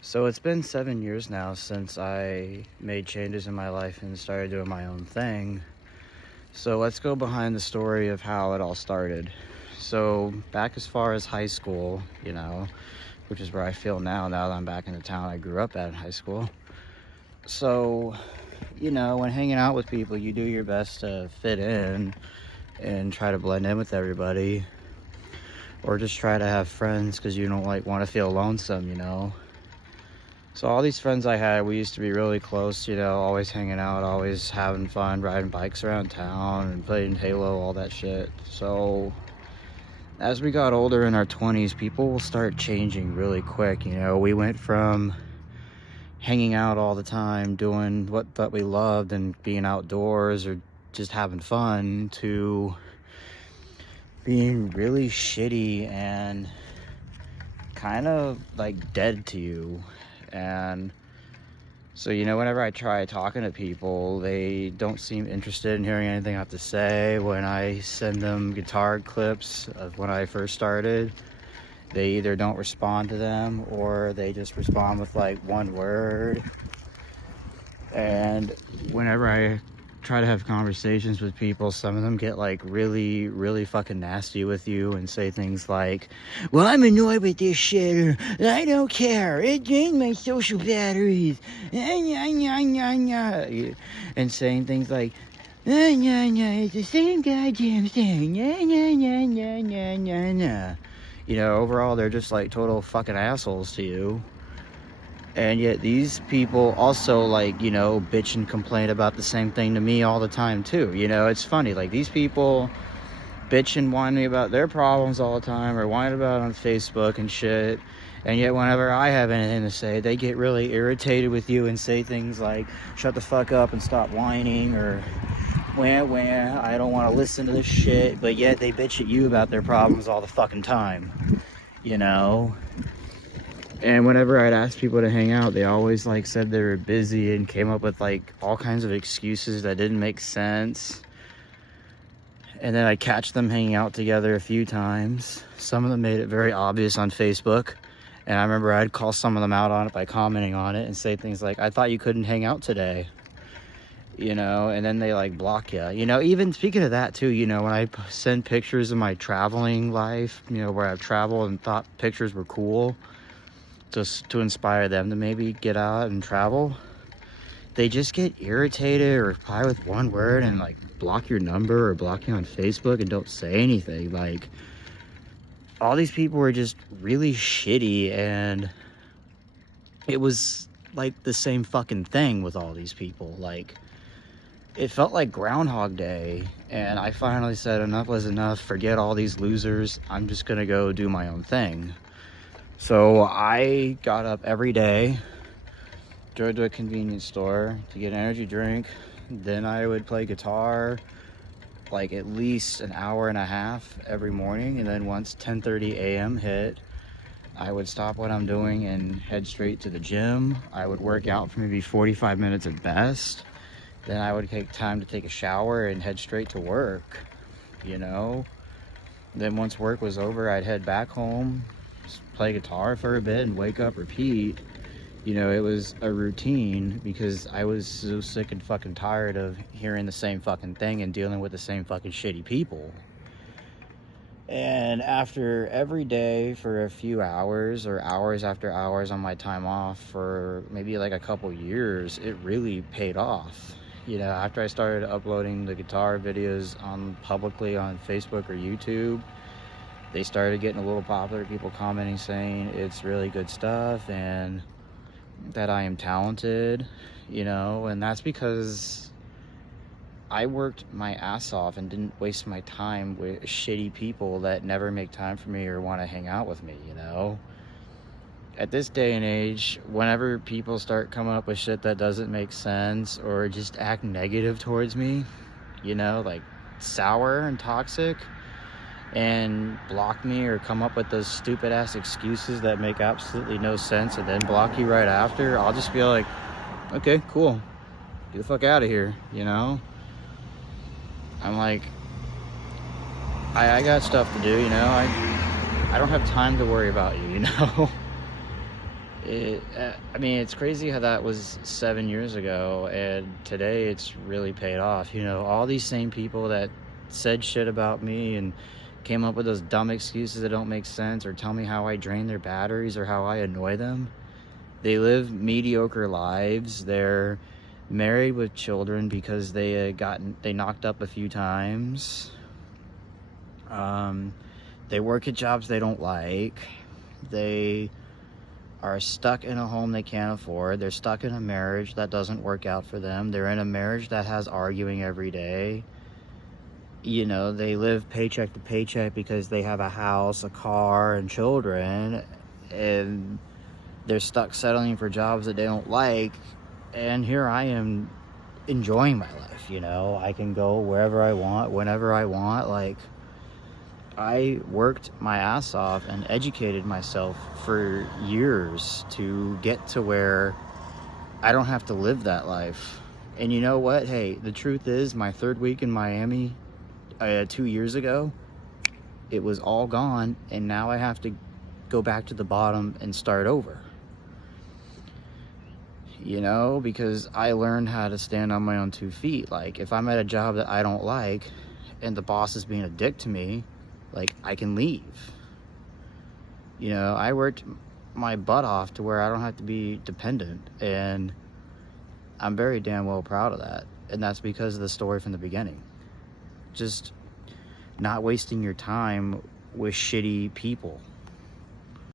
So it's been 7 years now since I made changes in my life and started doing my own thing. So let's go behind the story of how it all started. So back as far as high school, which is where I feel now that I'm back in the town I grew up at in high school. So, when hanging out with people, you do your best to fit in and try to blend in with everybody, or just try to have friends because you don't want to feel lonesome. So all these friends I had, we used to be really close, always hanging out, always having fun, riding bikes around town and playing Halo, all that shit. So as we got older in our 20s, people will start changing really quick. We went from hanging out all the time, doing what that we loved and being outdoors or just having fun, to being really shitty and kind of dead to you. And so, whenever I try talking to people, they don't seem interested in hearing anything I have to say. When I send them guitar clips of when I first started, they either don't respond to them or they just respond with one word. And whenever I try to have conversations with people, some of them get really, really fucking nasty with you and say things like, well, I'm annoyed with this shit, or I don't care, it drains my social batteries, and saying things like, it's the same goddamn thing, overall they're just total fucking assholes to you. And yet these people also bitch and complain about the same thing to me all the time too. It's funny, these people bitch and whine me about their problems all the time, or whine about it on Facebook and shit. And yet whenever I have anything to say, they get really irritated with you and say things like, shut the fuck up and stop whining, or wah, I don't want to listen to this shit. But yet they bitch at you about their problems all the fucking time, And whenever I'd ask people to hang out, they always said they were busy and came up with all kinds of excuses that didn't make sense. And then I'd catch them hanging out together a few times. Some of them made it very obvious on Facebook. And I remember I'd call some of them out on it by commenting on it and say things like, I thought you couldn't hang out today. And then they block you. Even speaking of that too, when I send pictures of my traveling life, where I've traveled and thought pictures were cool, just to inspire them to maybe get out and travel, they just get irritated or reply with one word and block your number or block you on Facebook and don't say anything. All these people were just really shitty, and it was the same fucking thing with all these people. It felt like Groundhog Day, and I finally said enough was enough. Forget all these losers. I'm just gonna go do my own thing. So I got up every day, drove to a convenience store to get an energy drink. Then I would play guitar at least an hour and a half every morning. And then once 10:30 a.m. hit, I would stop what I'm doing and head straight to the gym. I would work out for maybe 45 minutes at best. Then I would take time to take a shower and head straight to work, Then once work was over, I'd head back home, play guitar for a bit, and wake up, repeat. It was a routine because I was so sick and fucking tired of hearing the same fucking thing and dealing with the same fucking shitty people. And after every day for a few hours or hours after hours on my time off for maybe a couple years, it really paid off. After I started uploading the guitar videos publicly on Facebook or YouTube, they started getting a little popular, people commenting saying it's really good stuff and that I am talented, and that's because I worked my ass off and didn't waste my time with shitty people that never make time for me or want to hang out with me, At this day and age, whenever people start coming up with shit that doesn't make sense or just act negative towards me, sour and toxic, and block me or come up with those stupid ass excuses that make absolutely no sense and then block you right after, I'll just feel okay, cool, get the fuck out of here. I'm I got stuff to do. I don't have time to worry about you. I mean, it's crazy how that was 7 years ago, and today it's really paid off. You know, all these same people that said shit about me and came up with those dumb excuses that don't make sense, or tell me how I drain their batteries or how I annoy them. They live mediocre lives. They're married with children because they knocked up a few times. They work at jobs they don't like. They are stuck in a home they can't afford. They're stuck in a marriage that doesn't work out for them. They're in a marriage that has arguing every day. You know, they live paycheck to paycheck because they have a house, a car, and children, and they're stuck settling for jobs that they don't like. And here I am enjoying my life, you know. I can go wherever I want, whenever I want. Like, I worked my ass off and educated myself for years to get to where I don't have to live that life. And you know what? Hey, the truth is, my third week in Miami 2 years ago, it was all gone, and now I have to go back to the bottom and start over. You know, because I learned how to stand on my own 2 feet. Like, if I'm at a job that I don't like and the boss is being a dick to me, like, I can leave. You know, I worked my butt off to where I don't have to be dependent, and I'm very damn well proud of that. And that's because of the story from the beginning. Just not wasting your time with shitty people.